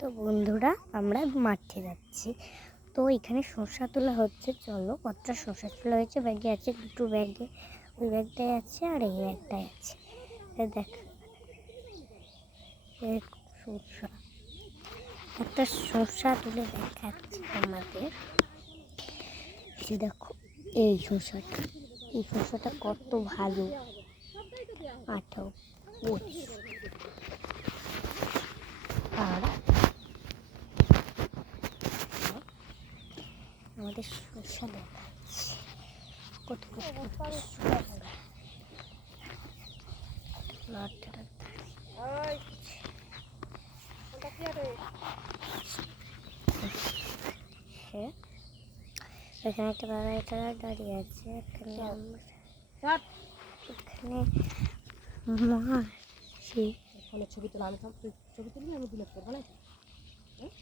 তো বন্ধুরা আমরা মাঠে যাচ্ছি। তো এখানে শসা তোলা হচ্ছে। চলো, কতটা শসা তোলা হয়েছে। ব্যাগে আছে, দুটো ব্যাগে, ওই ব্যাগটায় আছে আর এই ব্যাগটায় আছে। দেখ, শসা, একটা শসা তুলে দেখাচ্ছি তোমাদের। এই দেখো, এই শসাটা কত ভালো, আঠাও আর আমাদের শসা দেখাচ্ছি কত এখানে একটা বাবা এটা দাঁড়িয়ে আছে। এখানে মা ছবি তোলা, আমি ছবি তুলি, আমি ডিলেট করবো না।